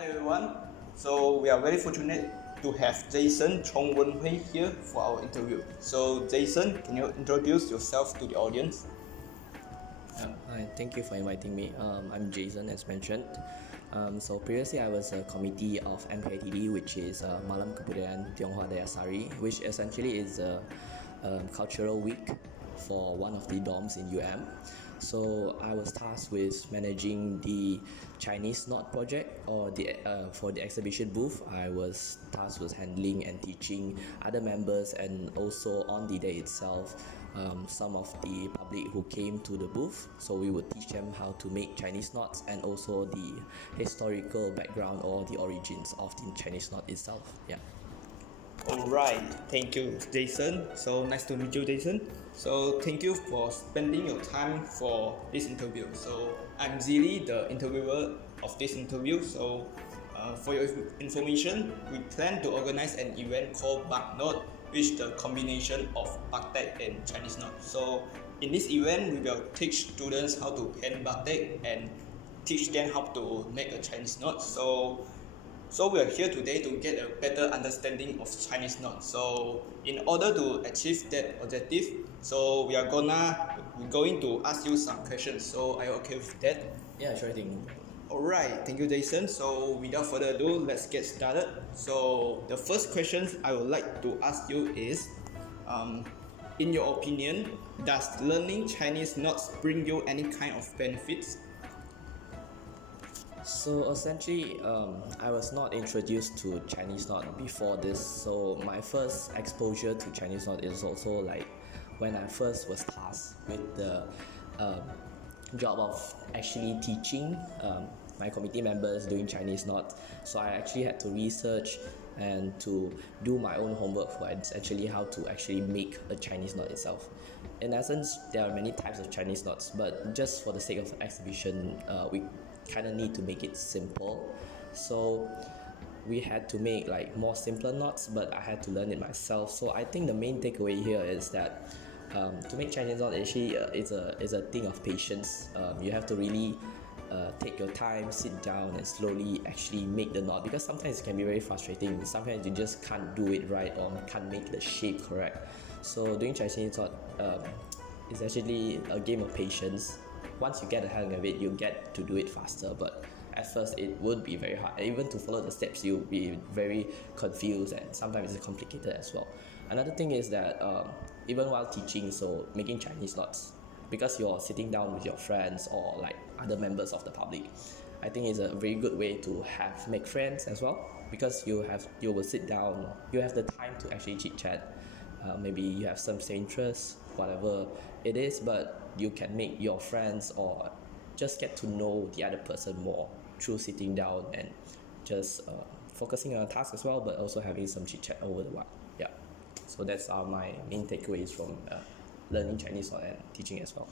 Hi everyone. So we are very fortunate to have Jason Chong Wen-Hui here for our interview. So Jason, can you introduce yourself to the audience? Hi, thank you for inviting me. I'm Jason, as mentioned. So previously I was a committee of MKTD, which is Malam Kebudayaan Tionghoa Daya Sari, which essentially is a cultural week for one of the dorms in UM. So I was tasked with managing the Chinese Knot project, or for the exhibition booth. I was tasked with handling and teaching other members, and also on the day itself, some of the public who came to the booth. So we would teach them how to make Chinese knots, and also the historical background or the origins of the Chinese knot itself. Yeah. Alright, thank you, Jason. So nice to meet you, Jason. So thank you for spending your time for this interview. So I'm Zili, the interviewer of this interview. So for your information, we plan to organize an event called Bak Knot, which is the combination of Baktek and Chinese knot. So in this event, we will teach students how to hand Baktek and teach them how to make a Chinese knot. So we are here today to get a better understanding of Chinese knot. So in order to achieve that objective, so we're going to ask you some questions. So are you okay with that? Yeah, sure thing. Alright, thank you, Jason. So without further ado, let's get started. So the first question I would like to ask you is, in your opinion, does learning Chinese knots bring you any kind of benefits? So essentially, I was not introduced to Chinese knot before this. So my first exposure to Chinese knot is also like when I first was tasked with the job of actually teaching my committee members doing Chinese knot. So I actually had to research and to do my own homework for actually how to actually make a Chinese knot itself. In essence, there are many types of Chinese knots, but just for the sake of the exhibition, we kind of need to make it simple. So we had to make like more simpler knots, but I had to learn it myself. So I think the main takeaway here is that to make Chinese knot actually is a thing of patience. You have to really take your time, sit down and slowly actually make the knot, because sometimes it can be very frustrating. Sometimes you just can't do it right or can't make the shape correct. So doing Chinese knot is actually a game of patience. Once you get the hang of it, you get to do it faster, but at first it would be very hard. Even to follow the steps, you'll be very confused, and sometimes it's complicated as well. Another thing is that even while teaching, so making Chinese knots, because you're sitting down with your friends or like other members of the public, I think it's a very good way to make friends as well, because you will sit down, you have the time to actually chit chat. Maybe you have some same interests, whatever it is, but you can make your friends or just get to know the other person more through sitting down and just focusing on a task as well, but also having some chit chat over the while. Yeah, so that's my main takeaways from learning Chinese knot and teaching as well.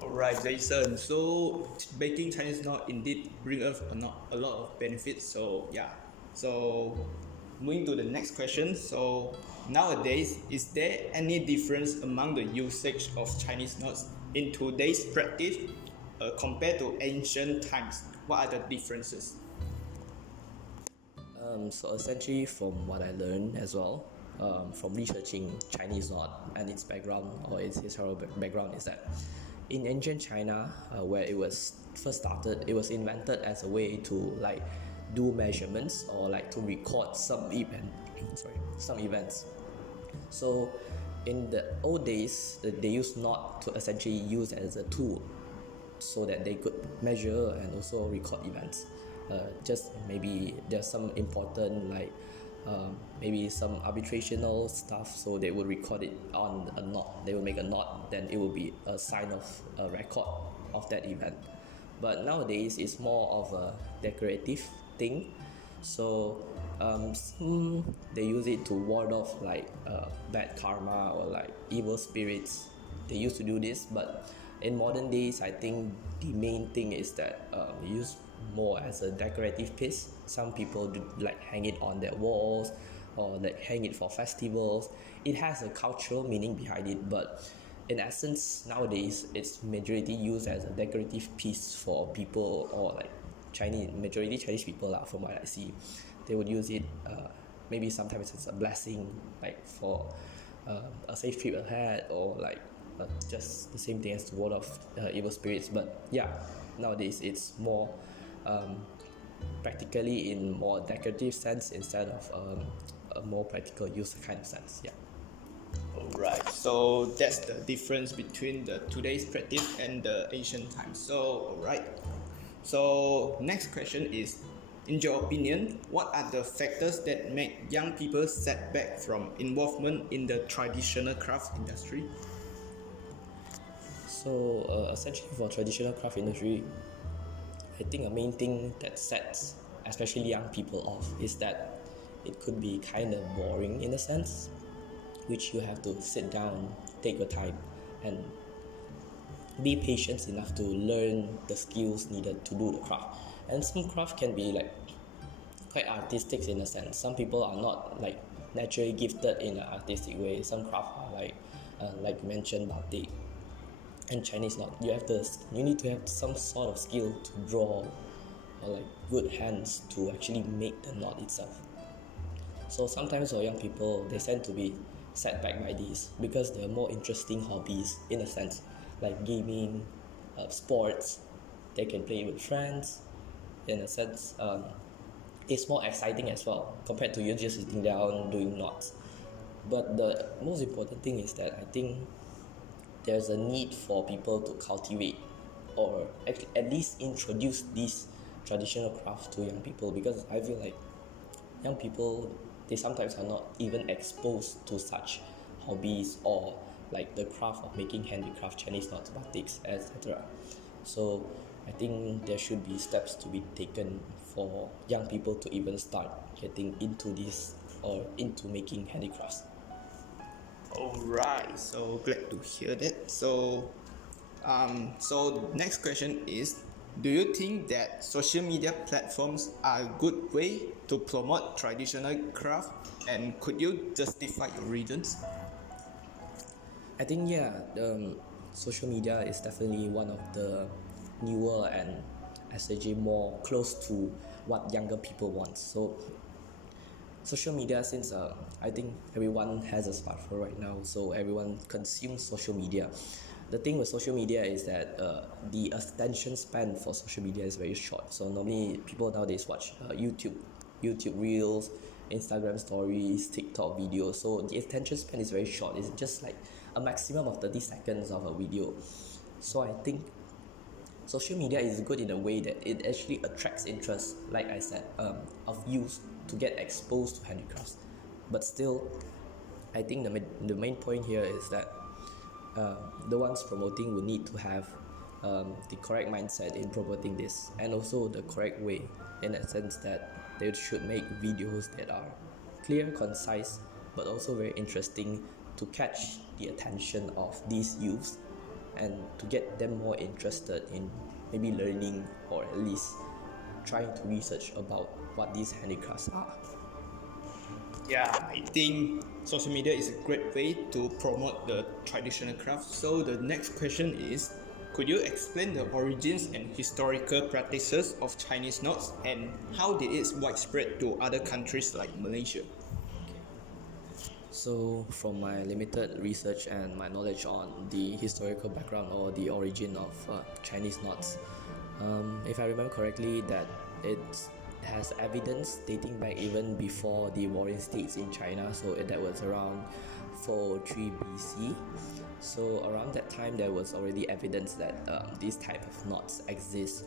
Alright, Jason. So making Chinese knot indeed bring us a lot of benefits. So yeah. So moving to the next question. So nowadays, is there any difference among the usage of Chinese knots in today's practice compared to ancient times? What are the differences? So essentially, from what I learned as well, from researching Chinese knot and its background or its historical background, is that in ancient China, where it was first started, it was invented as a way to like do measurements or like to record some events. So in the old days, they used knot to essentially use as a tool so that they could measure and also record events. Just maybe there's some important like maybe some arbitrational stuff, so they would record it on a knot. They will make a knot, then it will be a sign of a record of that event. But nowadays it's more of a decorative thing. So they use it to ward off like bad karma or like evil spirits. They used to do this, but in modern days, I think the main thing is that they use more as a decorative piece. Some people do like hang it on their walls or like hang it for festivals. It has a cultural meaning behind it, but in essence nowadays it's majority used as a decorative piece for people or like majority Chinese people lah, from what I see, they would use it maybe sometimes it's a blessing, like for a safe trip ahead, or like just the same thing as the ward of evil spirits. But yeah, nowadays it's more practically in more decorative sense instead of a more practical use kind of sense. Yeah. Alright, so that's the difference between the today's practice and the ancient times. So, alright. So, next question is, in your opinion, what are the factors that make young people set back from involvement in the traditional craft industry? So essentially for traditional craft industry, I think a main thing that sets especially young people off is that it could be kind of boring in a sense, which you have to sit down, take your time, and be patient enough to learn the skills needed to do the craft. And some craft can be like quite artistic in a sense. Some people are not like naturally gifted in an artistic way. Some craft are like you mentioned, batik and Chinese knot. You need to have some sort of skill to draw, or like good hands to actually make the knot itself. So sometimes for young people, they tend to be set back by these because they're more interesting hobbies in a sense, like gaming, sports. They can play with friends. In a sense, it's more exciting as well compared to you just sitting down doing knots. But the most important thing is that I think there's a need for people to cultivate, or actually at least introduce this traditional craft to young people, because I feel like young people, they sometimes are not even exposed to such hobbies, or like the craft of making handicraft, Chinese knots, batiks, etc. So I think there should be steps to be taken for young people to even start getting into this or into making handicrafts. Alright, so glad to hear that. So next question is, do you think that social media platforms are a good way to promote traditional craft, and could you justify your reasons? I think social media is definitely one of the newer and essentially more close to what younger people want. So social media, since I think everyone has a smartphone right now, so everyone consumes social media. The thing with social media is that the attention span for social media is very short. So normally people nowadays watch YouTube Reels, Instagram stories, TikTok videos. So the attention span is very short. It's just like a maximum of 30 seconds of a video. So I think social media is good in a way that it actually attracts interest, like I said, of youth to get exposed to handicrafts. But still, I think the main point here is that the ones promoting will need to have the correct mindset in promoting this, and also the correct way, in a sense that they should make videos that are clear, concise, but also very interesting to catch the attention of these youths and to get them more interested in maybe learning, or at least trying to research about what these handicrafts are. Yeah, I think social media is a great way to promote the traditional craft. So the next question is, could you explain the origins and historical practices of Chinese knots, and how did it widespread to other countries like Malaysia? So from my limited research and my knowledge on the historical background or the origin of Chinese knots, if I remember correctly, that it has evidence dating back even before the warring states in China. So that was around 403 BC. So around that time there was already evidence that this type of knots exist.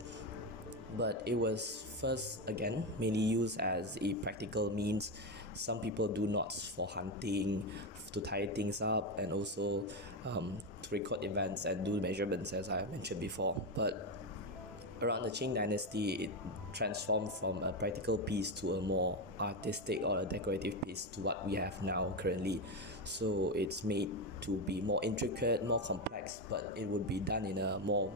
But it was first again mainly used as a practical means. Some people do knots for hunting, to tie things up, and also to record events and do measurements, as I mentioned before. But around the Qing dynasty, it transformed from a practical piece to a more artistic or a decorative piece to what we have now currently. So it's made to be more intricate, more complex, but it would be done in a more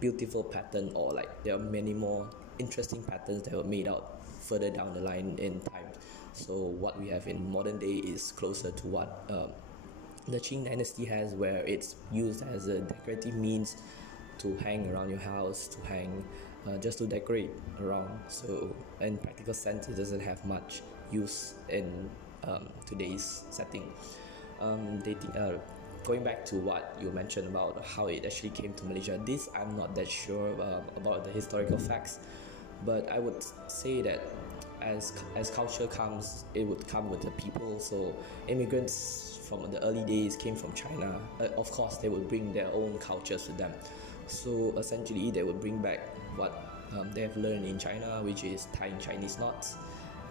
beautiful pattern, or like there are many more interesting patterns that were made out further down the line in time. So what we have in modern day is closer to what the Qing dynasty has, where it's used as a decorative means to hang around your house, to hang just to decorate around. So in practical sense, it doesn't have much use in today's setting. Going back to what you mentioned about how it actually came to Malaysia, this I'm not that sure about the historical facts, but I would say that as culture comes, it would come with the people. So immigrants from the early days came from China. Of course, they would bring their own cultures with them. So essentially, they would bring back what they have learned in China, which is tying Chinese knots,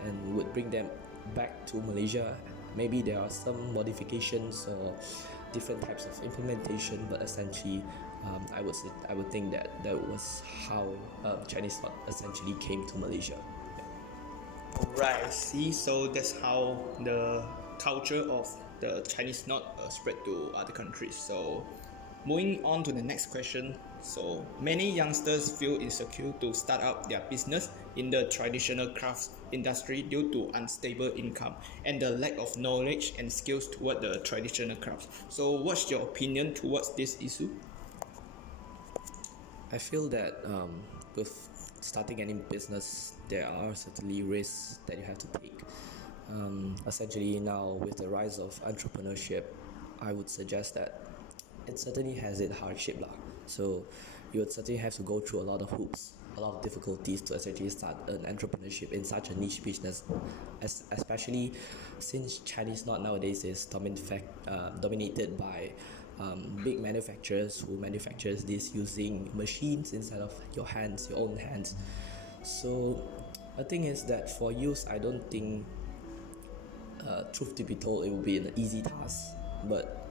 and would bring them back to Malaysia. Maybe there are some modifications or different types of implementation, but essentially, I would think that was how Chinese knot essentially came to Malaysia. Alright, I see. So that's how the culture of the Chinese knot spread to other countries. So moving on to the next question. So many youngsters feel insecure to start up their business in the traditional crafts industry due to unstable income and the lack of knowledge and skills toward the traditional crafts. So what's your opinion towards this issue? I feel that with starting any business, there are certainly risks that you have to take. Essentially, now with the rise of entrepreneurship, I would suggest that it certainly has its hardship lah. So you would certainly have to go through a lot of hoops, a lot of difficulties to essentially start an entrepreneurship in such a niche business, especially since Chinese knot nowadays is dominated by big manufacturers who manufactures this using machines instead of your own hands. So the thing is that for youth, I don't think, truth to be told, it will be an easy task, but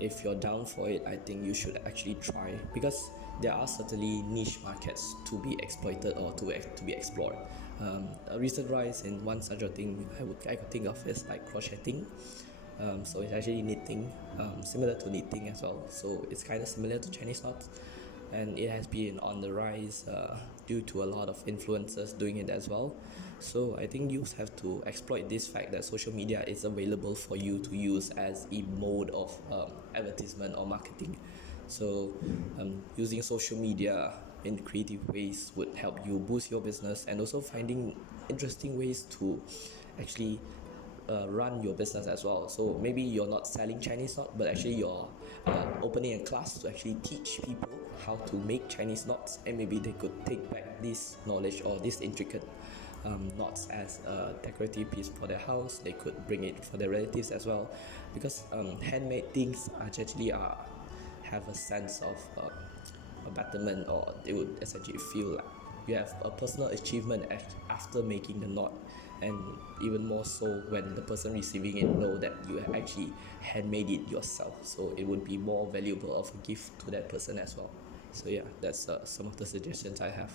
if you're down for it, I think you should actually try, because there are certainly niche markets to be exploited or to be explored. A recent rise in one such a thing I could think of is like crocheting. So it's actually knitting, similar to knitting as well. So it's kind of similar to Chinese knots, and it has been on the rise due to a lot of influencers doing it as well. So I think youth have to exploit this fact that social media is available for you to use as a mode of advertisement or marketing. So using social media in creative ways would help you boost your business, and also finding interesting ways to actually run your business as well. So maybe you're not selling Chinese knot, but actually you're opening a class to actually teach people how to make Chinese knots, and maybe they could take back this knowledge or this intricate knots as a decorative piece for their house. They could bring it for their relatives as well, because handmade things actually have a sense of a betterment, or they would essentially feel like you have a personal achievement after making the knot, and even more so when the person receiving it know that you have actually handmade it yourself. So it would be more valuable of a gift to that person as well. So yeah, that's some of the suggestions I have.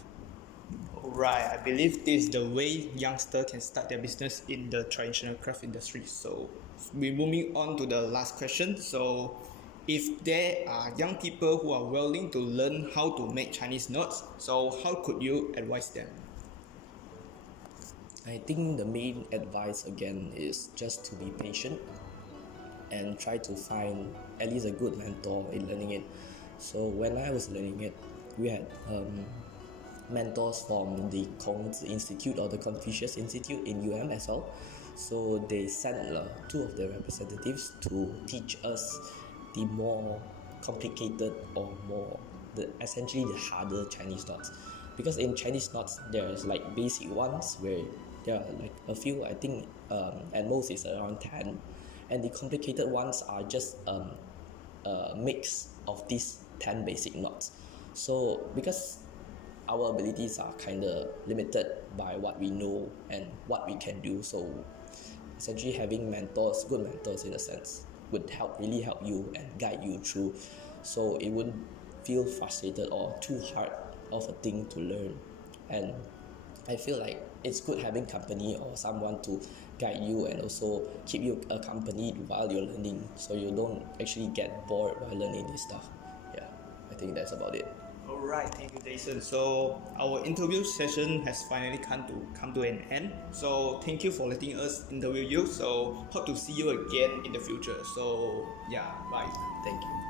Alright, I believe this is the way youngsters can start their business in the traditional craft industry. So we're moving on to the last question. So if there are young people who are willing to learn how to make Chinese knots, so how could you advise them? I think the main advice again is just to be patient and try to find at least a good mentor in learning it. So when I was learning it, we had mentors from the Kongzi Institute or the Confucius Institute in as well. So they sent two of their representatives to teach us the more complicated or essentially the harder Chinese knots. Because in Chinese knots, there's like basic ones where there are like a few, I think at most it's around 10, and the complicated ones are just a mix of these 10 basic knots. So because our abilities are kind of limited by what we know and what we can do, so essentially having mentors, good mentors in a sense, would really help you and guide you through, so it wouldn't feel frustrated or too hard of a thing to learn. And I feel like it's good having company or someone to guide you and also keep you accompanied while you're learning, so you don't actually get bored while learning this stuff. Yeah, I think that's about it. Alright, thank you, Jason. So our interview session has finally come to an end. So thank you for letting us interview you. So hope to see you again in the future. So yeah, bye. Thank you.